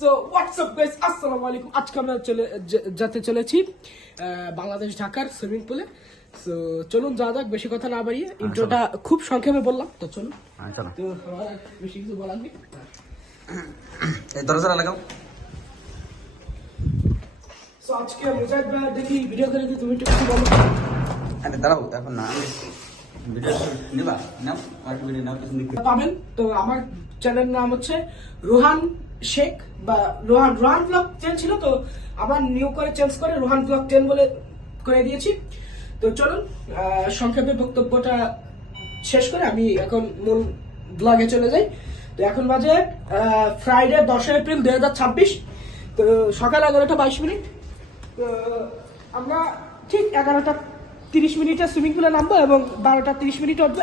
So WhatsApp guys, আসসালামু আলাইকুম। আজকে আমরা যেতে চলেছি বাংলাদেশ ঢাকার সুইমিং পুলে। সো চলুন যাওয়া যাক, বেশি কথা না বাড়িয়ে। ইন্ট্রোটা খুব সংক্ষেপে বললাম, তো চলুন। তো আমার আর বেশি কিছু বলার নেই। এই দরজা লাগাও। সো আজকে মুজাহিদ ভাই দেখি ভিডিও করে দিই, তুমি একটু কিছু বলো। আরে দাঁড়াও, এখন না, ভিডিও নেবা নাও, আর ভিডিও নাও, কিছু দেখতে পাবেন। তো আমার চ্যানেলের নাম হচ্ছে রোহান শেখ বা রোহান ব্লগ চ্যানেল ছিল, তো আবার নিউ করে চেঞ্জ করে রোহান ব্লগ চ্যানেল বলে করে দিয়েছি। তো চলুন সংক্ষেপে বক্তব্যটা শেষ করে আমি এখন মূল ব্লগে চলে যাই। তো এখন বাজে ফ্রাইডে 10 এপ্রিল 2026। তো সকাল 11:22। তো আমরা ঠিক 11:30 সুইমিং পুলে নামবো এবং 12:30 উঠবো।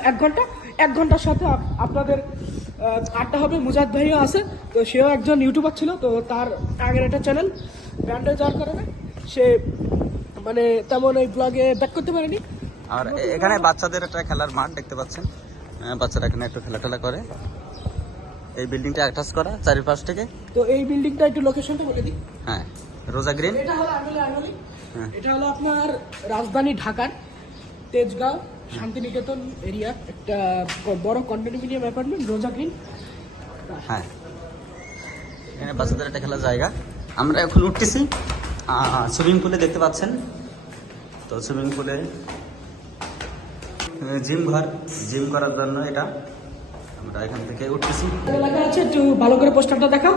1 ঘন্টার সাথে আপনাদের আড্ডা হবে। মুজাহিদ ভাইও আছে, তো সেও একজন ইউটিউবার ছিল, তো তার আগের একটা চ্যানেল ব্র্যান্ডে যাওয়ার কারণে সে মানে তেমন এই ব্লগে ব্যাক করতে পারেনি। আর এখানে বাচ্চাদের একটা খেলার মাঠ দেখতে পাচ্ছেন, বাচ্চারা এখানে একটু খেলা করে। এই বিল্ডিংটা অ্যাটাচ করা চারিপাশ থেকে। তো এই বিল্ডিংটা একটু লোকেশনটা বলে দিই। হ্যাঁ, রোজা গ্রিন। এটা হলো এটা হলো আপনার রাজধানী ঢাকার তেজগাঁও শান্তিনিকেতন এরিয়া একটা বড় কন্ডোমিনিয়াম অ্যাপার্টমেন্ট, রোজা গ্রিন। হ্যাঁ, এখানে বাচ্চাদের একটা খেলার জায়গা। আমরা এখন উঠতেছি সুইমিং পুলে, দেখতে পাচ্ছেন। তো সুইমিং পুলে জিম করার জন্য এটা আমরা এখান থেকে উঠতেছি। লেখা আছে, একটু ভালো করে পোস্টারটা দেখাও।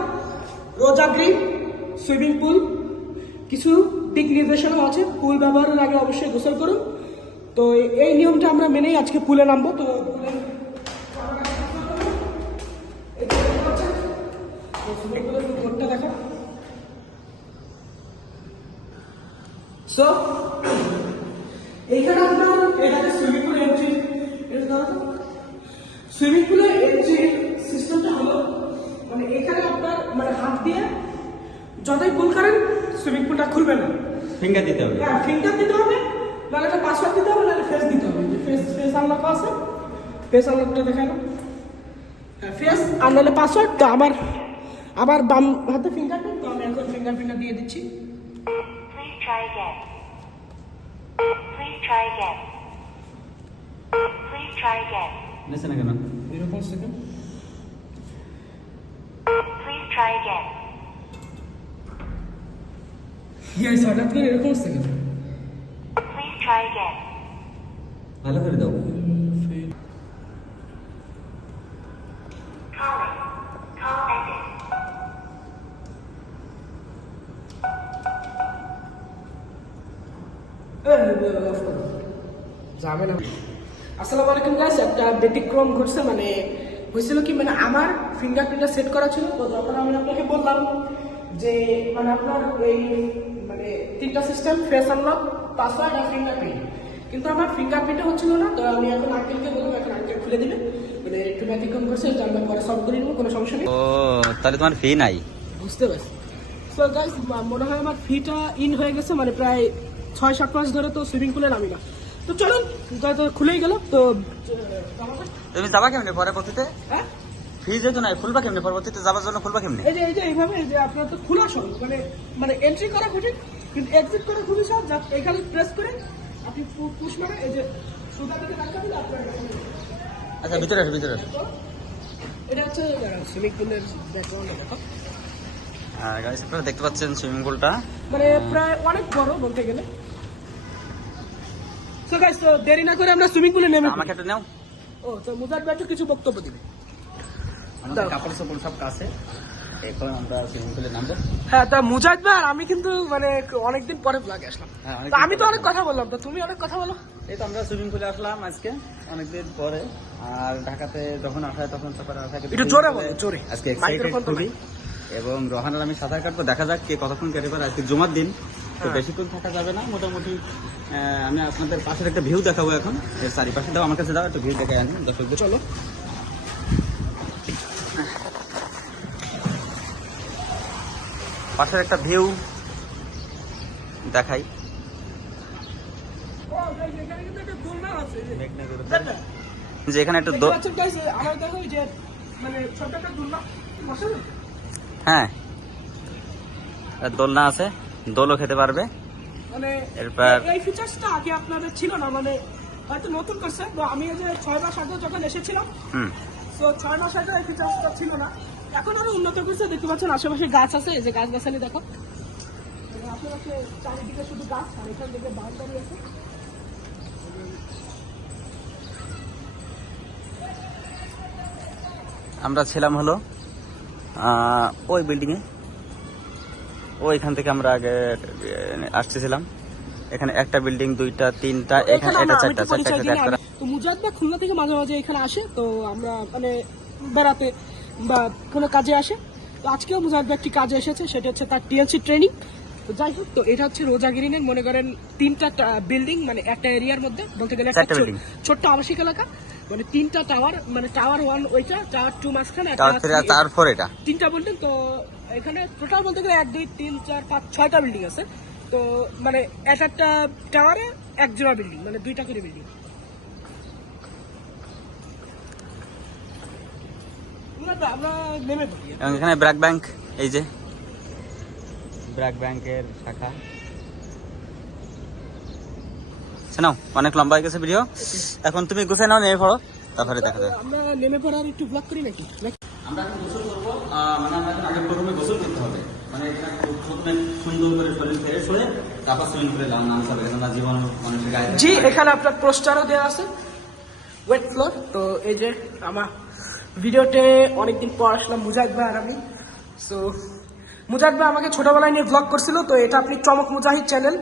রোজা গ্রিন সুইমিং পুল। কিছু দিক নির্দেশনা আছে। পুল ব্যবহারের আগে অবশ্যই গোসল করুন। তো এই নিয়মটা আমরা মেনেই আজকে পুলে নামবো। তো দেখা সো এইখানে আপনার এটাকে সুইমিং পুলে এন্ট্রি। সুইমিং পুলে এন্ট্রি সিস্টেমটা হলো মানে এখানে আপনার মানে হাত দিয়ে যতই পুল করেন সুইমিং পুলটা খুলবে না। ফিঙ্গার দিতে হবে। হ্যাঁ, ফিঙ্গার দিতে হবে, নাহলে একটা পাসওয়ার্ড দিতে হবে, নাহলে ফেস দিতে হবে। যে ফেস আনলক আছে, ফেস আনলকটা দেখানো। হ্যাঁ, ফেস আর নাহলে পাসওয়ার্ড। তো আমার বাম হাতে ফিঙ্গারপ্রিন্ট, তো আমি এখন ফিঙ্গারপ্রিন্টটা দিয়ে দিচ্ছি। Please try again. Please try again. Please try again. নিচে না কেন? এরকম second. Please try again. Yes, হঠাৎ করে এরকম সেকেন্ড। Please try again. ভালো করে দাও। Calling. Call ended. যাবে না। আসসালামু আলাইকুম গাইস, একটা ব্যতিক্রম ঘটছে। মানে হয়েছিল কি, মানে আমার ফিঙ্গারপ্রিন্টটা সেট করা ছিল। তো যখন আমি আপনাকে বললাম যে মানে আপনার এই মানে 3টা সিস্টেম, ফেস আনলক, পাসওয়ার্ড আর ফিঙ্গারপ্রিন্ট, কিন্তু আমার ফিঙ্গারপ্রিন্টটা হচ্ছিল না। তো আমি এখন আঙ্কেলকে বললাম, এখন আঙ্কেল খুলে দিবে। মানে একটু ব্যতিক্রম করছে, যে আমরা পরে সলভ করে নেবো, কোনো সমস্যা নেই। ও, তাহলে তোমার ফি নাই? বুঝতে পারছি। তো গাইস, মনে হয় আমার ফিটা ইন হয়ে গেছে, মানে প্রায় 6-7 মাস ধরে তো সুইমিং পুলে নামি না। তো চলুন, তো খুলেই গেল। তো তুমি যাবা কেমনে পরবর্তীতে? হ্যাঁ, ফি যেহেতু নাই, খুলবা কেমনে পরবর্তীতে যাবার জন্য? খুলবা কেমনে? এই যে এইভাবে, এই যে আপনার তো খোলা সহজ, মানে এন্ট্রি করা কঠিন, কিন্তু এক্সিট করা খুবই সহজ। এখানে প্রেস করে আপনি পুশ মানে এই যে সুতা থেকে ধাক্কা দিলে আপনার। আচ্ছা, ভিতরে আসো, ভিতরে আসো। এটা হচ্ছে সুইমিং পুলের ব্যাকগ্রাউন্ড। দেখো, গাইস, আপনারা দেখতে পাচ্ছেন সুইমিং পুলটা, মানে প্রায় অনেক বড় বলতে গেলে। সো গাইস, তো দেরি না করে আমরা সুইমিং পুলে নেমে আমাকে একটা নাও। ও, তো মুজাহিদ ভাই একটু কিছু বক্তব্য দিবে। আমাদের কাপড় চোপড় সব কাছে, এখন আমরা সুইমিং পুলে নামবো। হ্যাঁ, তা মুজাহিদ ভাই আর আমি কিন্তু মানে অনেকদিন পরে ব্লগে আসলাম। হ্যাঁ, তো আমি তো অনেক কথা বললাম, তো তুমি অনেক কথা বলো। এই তো আমরা সুইমিং পুলে আসলাম আজকে অনেকদিন পরে। আর ঢাকাতে যখন আসা হয় তখন সকালে আসা একটু জোরে বলো, জোরে। আজকে এক্সাইটেড খুবই। এবং রোহান আর আমি সাঁতার কাটবো, দেখা যাক কে কতক্ষণ কেটে পারে। আজকে জুমার দিন, তো বেশিক্ষণ থাকা যাবে না। মোটামুটি আমি আপনাদের পাশের একটা ভিউ দেখাবো এখন। এর চারিপাশে দাও, আমার কাছে দাও, একটু ভিউ দেখাই আনি দর্শকদের। চলো। পাশের একটা ভিউ দেখাই। যে এখানে একটু আমার দেখো যে মানে ছোট একটা দুলনা বসে না? হ্যাঁ, দোলনা আছে, দোলও খেতে পারবে। মানে এরপর- এই ফিচার্সটা আগে আপনাদের ছিল না, মানে হয়তো নতুন করছে। তো আমি এই যে 6 মাস আগে যখন এসেছিলাম, হুম, তো 6 মাস আগে এই ফিচার্সটা ছিল না। এখন আরো উন্নত করছে, দেখতে পাচ্ছেন আশেপাশে গাছ আছে, এই যে গাছ গাছালি দেখো, মানে আশেপাশে চারিদিকে শুধু গাছ, আর এখান থেকে বাউন্ডারি আছে। আমরা ছিলাম হলো ওই বিল্ডিং এ, ওইখান থেকে আমরা আগে আসতেছিলাম। এখানে একটা বিল্ডিং, দুইটা, তিনটা, এখানে এটা আমি চারটা, একটু পরিচয় চারটা দিই এক করা। তো মুজাহিদ ভাই খুলনা থেকে মাঝে মাঝে এখানে আসে, তো আমরা মানে বেড়াতে বা কোনো কাজে আসে। তো আজকেও মুজাহিদ ভাই একটি কাজে এসেছে, সেটা হচ্ছে তার টিএলসি ট্রেনিং। তো যাই হোক, তো এটা হচ্ছে রোজাগিরিনের মনে করেন 3টা বিল্ডিং, মানে একটা এরিয়ার মধ্যে বলতে গেলে একটা 4টা building। ছোট্ট আবাসিক এলাকা, মানে 3টা টাওয়ার, মানে টাওয়ার 1 ওইটা, টাওয়ার 2 মাঝখানে, আর টাওয়ার 3 আর টাওয়ার 4 এটা। 3টা বিল্ডিং। তো এখানে টোটাল বলতে গেলে 1 2 3 4 5 6টা বিল্ডিং আছে। তো মানে একটা টাওয়ারে 1 জোড়া বিল্ডিং, মানে 2টা করে বিল্ডিং। আমরা নেমে পড়ি। এবং এখানে ব্র্যাক ব্যাংক, এই যে ব্র্যাক ব্যাংকের শাখা। শোনাও, অনেক লম্বা হয়ে গেছে ভিডিও, এখন তুমি গুছিয়ে নাও, নেমে পড়ো, তারপরে দেখা যাবে। আমরা নেমে পড়ার একটু ব্লগ করি নাকি? আমরা এখন গোসল করবো, মানে আমরা এখন আগে প্রথমে গোসল করতে হবে, মানে এখানে প্রথমে সুন্দর করে শরীর ফ্রেশ হয়ে তারপর সুইমিং পুলে নামতে হবে, আমরা জীবন মানুষের গায়ে। জি, এখানে আপনার পোস্টারও দেওয়া আছে, ওয়েট ফ্লোর। তো এই যে আমার ভিডিওতে অনেকদিন পর আসলাম মুজাহিদ ভাই আর আমি। সো মুজাহিদ ভাই আমাকে ছোটবেলায় নিয়ে ব্লগ করছিল, তো এটা আপনি চমক মুজাহিদ চ্যানেল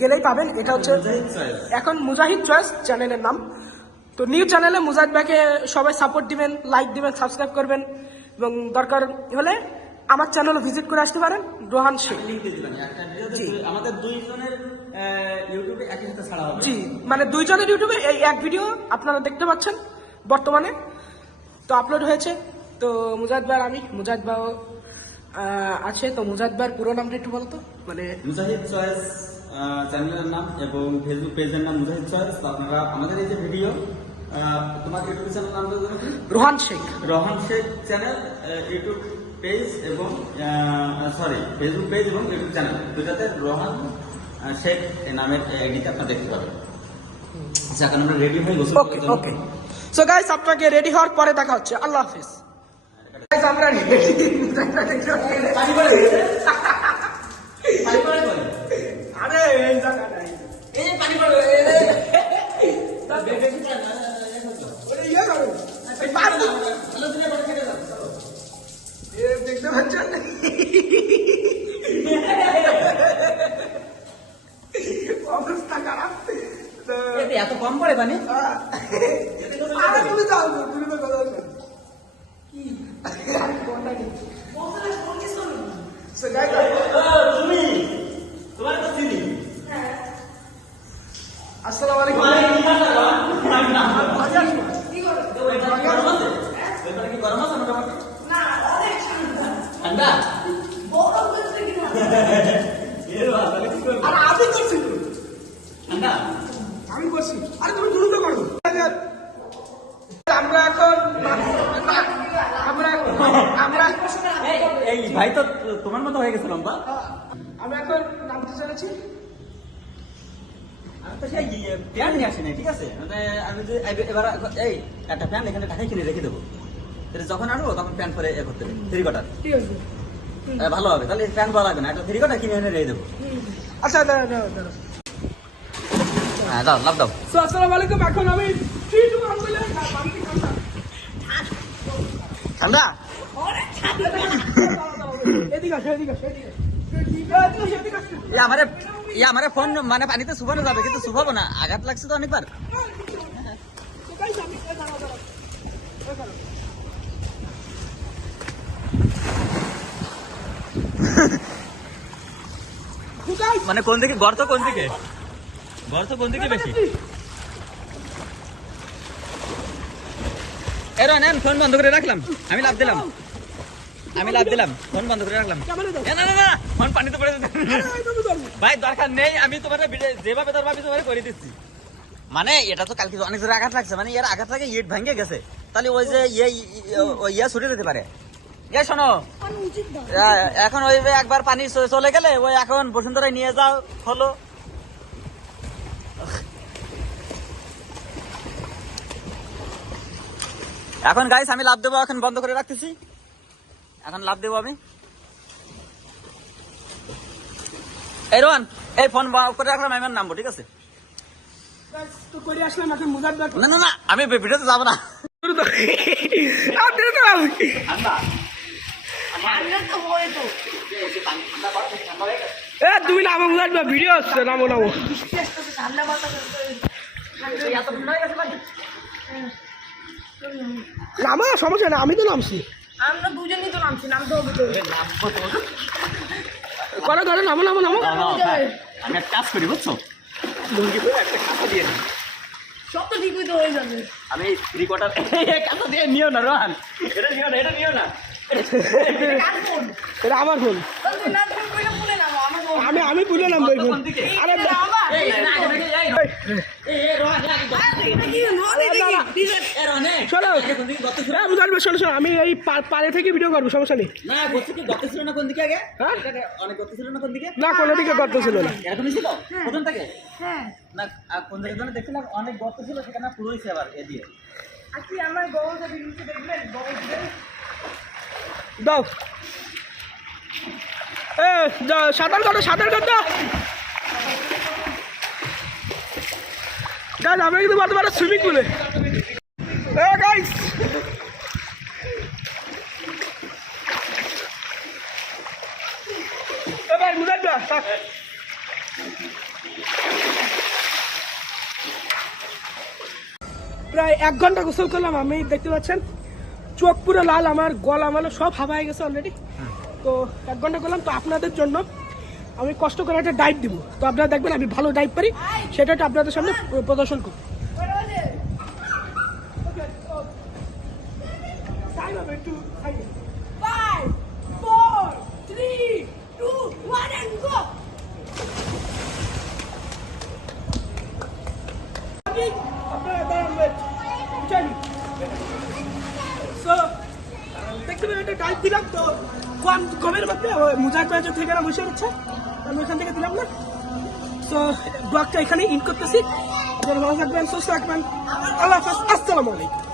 গেলেই পাবেন। এটা হচ্ছে এখন মুজাহিদ চয়েস চ্যানেলের নাম। তো নিউ চ্যানেলে মুজাহিদ ভাইকে সবাই সাপোর্ট দিবেন, লাইক দিবেন, সাবস্ক্রাইব করবেন, এবং দরকার হলে আমার চ্যানেলও ভিজিট করে আসতে পারেন, রোহান শেখ। আমাদের দুইজনের ইউটিউবে একই সাথে ছাড়া হবে। জি, মানে দুইজনের ইউটিউবে এই এক ভিডিও আপনারা দেখতে পাচ্ছেন বর্তমানে, তো আপলোড হয়েছে। তো মুজাহিদ ভাই আর আমি, মুজাহিদ ভাই আছে। তো মুজাহিদ ভাইয়ের পুরো নামটা একটু বলতো, মানে মুজাহিদ চয়েস চ্যানেলের নাম এবং ফেসবুক পেজের নাম মুজাহিদ চয়েস। তো আপনারা আমাদের এই যে ভিডিও, তোমার ইউটিউব চ্যানেল নামটা জানো কি? Rohan Sheikh. Rohan Sheikh channel, YouTube page এবং ফেসবুক পেজ এবং ইউটিউব চ্যানেল দুটাতে রোহান শেখ নামের আইডিতে আপনারা দেখতে পাবেন। আচ্ছা, এখন আমরা রেডি হয়ে গোসল ওকে ওকে। সো গাইস, আপনাকে রেডি হওয়ার পরে দেখা হচ্ছে। আল্লাহ হাফিজ। গাইস, আমরা আরে এই জায়গাটাই এই যে পানি পড়ে দেখতে পাচ্ছেন, অবস্থা খারাপ। এত কম পড়ে পানি? আরে তুমি যাও, তুমি তো কথা বলছো কি? আরে কোনটা কি? সো গাইস, তুমি তোমার তো চিনি। আসসালামু আলাইকুম। ঠান্ডা? আর আমি করছি তো। ঠান্ডা? আমি করছি। আরে তুমি দ্রুত করো। আমরা এখন আমরা এই ভাই তো তোমার মতো হয়ে গেছে লম্বা। আমি এখন নামতে চলেছি। আমি তো সেই প্যান্ট নিয়ে আসি না, ঠিক আছে? মানে আমি যে এবার এই একটা প্যান্ট এখানে ঢাকায় কিনে রেখে দেবো, তাহলে যখন আসবো তখন প্যান্ট পরে এ করতে হবে, থ্রি কোয়ার্টার ঠিক আছে। ভালো হবে। তাহলে প্যান্ট পাওয়া লাগবে না, একটা থ্রি কোয়ার্টার কিনে এনে রেখে দেবো। আচ্ছা, দাঁড়াও। হ্যাঁ, দাও, লাভ দাও। সো আসসালামু আলাইকুম। এখন আমি 3 2 1 বলে ঠান্ডা? এদিকে আসো, এদিকে আসো, এদিকে আসো। আমারে ফোন মানে পানিতে শুকানো যাবে, কিন্তু শুকাবো না, আঘাত লাগছে তো অনেকবার। তো গাইস, আমি দাঁড়াও। মানে কোন দিকে গর্ত, কোন দিকে বেশি? এর নেন, ফোন বন্ধ করে রাখলাম, আমি লাভ দিলাম, ফোন বন্ধ করে রাখলাম। না, ফোন পানিতে পড়ে যাচ্ছে। ভাই দরকার নেই, আমি তোমার যেভাবে ধরবো আমি তোমার করে দিচ্ছি। মানে এটা তো কালকে অনেক জোরে আঘাত লাগছে, মানে এর আঘাত লাগে ইট ভেঙে গেছে, তাহলে ওই যে ইয়া ছুটে যেতে পারে। এ শোনো, এখন ওই একবার পানি চলে গেলে ওই এখন বসুন্ধরায় নিয়ে যাও হলো। এখন গাইস আমি লাভ দেবো, এখন বন্ধ করে রাখতেছি, এখন লাভ দেবো আমি। এই রোহান, এই ফোন করে রাখলাম, আমি নামবো, ঠিক আছে? তো করে আসলাম এখন মুজাদ ভাই। না না না, আমি ভিডিওতে যাবো না। তুমি নামো মুজাদ ভাই, ভিডিও আসছে, নামো নামো। নামো, সমস্যা না, আমি তো নামছি। আমরা দুজনেই তো নামছি, নামতে হবে তো। করো করো, নামো নামো নামো। আমি একটা কাজ করি, বুঝছো? একটা কাঁচা দিয়ে দিই। সব তো ঠিকই তো হয়ে যাবে। আমি রিকর্ডার কাঁচা দিয়ে নিও না রোহান, এটা নিও না, এটা নিও না। এটা আমার ফোন, না ফোন করে বলে নামো, আমার ফোন। আমি ভুলে নামবো এই ফোন। আরে এটা আমার। এই না, আগে থেকে, এই রোহান, এটা কি নদী দেখি? শোনো, মুজাদ ভাই শোনো শোনো, আমি এই পারে থেকে ভিডিও করবো, সমস্যা নেই। না বলছি কি, গর্ত ছিল না কোন দিকে আগে? হ্যাঁ? অনেক গর্ত ছিল না কোন দিকে? না, কোনো দিকে গর্ত ছিল না। এরকমই ছিল প্রথম থেকে? হ্যাঁ। না, আর কোন দিকে যেন দেখছিলাম অনেক গর্ত ছিল, সেখানে পুরো হয়েছে আবার এ দিয়ে। আর কি আমার গগলটা ভিডিওতে দেখবেন? গগল দিবেন? দাও, সাঁতার কাটো, সাঁতার কাটো। গাইস, আমরা কিন্তু বলতে পারো সুইমিং পুলে। গাইস, এবার মুজাদ ভাই, থাক। প্রায় 1 ঘন্টা গোসল করলাম আমি, দেখতে পাচ্ছেন চোখ পুরো লাল, আমার গলা মানে সব হাওয়ায় গেছে অলরেডি। তো 1 ঘন্টা করলাম, তো আপনাদের জন্য আমি কষ্ট করে একটা ডাইভ দিব, তো আপনারা দেখবেন আমি ভালো ডাইভ পারি, সেটা একটা আপনাদের সামনে প্রদর্শন করব। দেখতে পেয়ে একটা ডাইভ দিলাম, তো কমের মধ্যে মুজাহিদ ভাই থেকে না বসে হচ্ছে, আমি ওখান থেকে দিলাম না। তো ব্লগটা এখানে ইন করতেছি, ভালো থাকবেন, সুস্থ থাকবেন, আল্লাহ হাফেজ, আসসালামু আলাইকুম।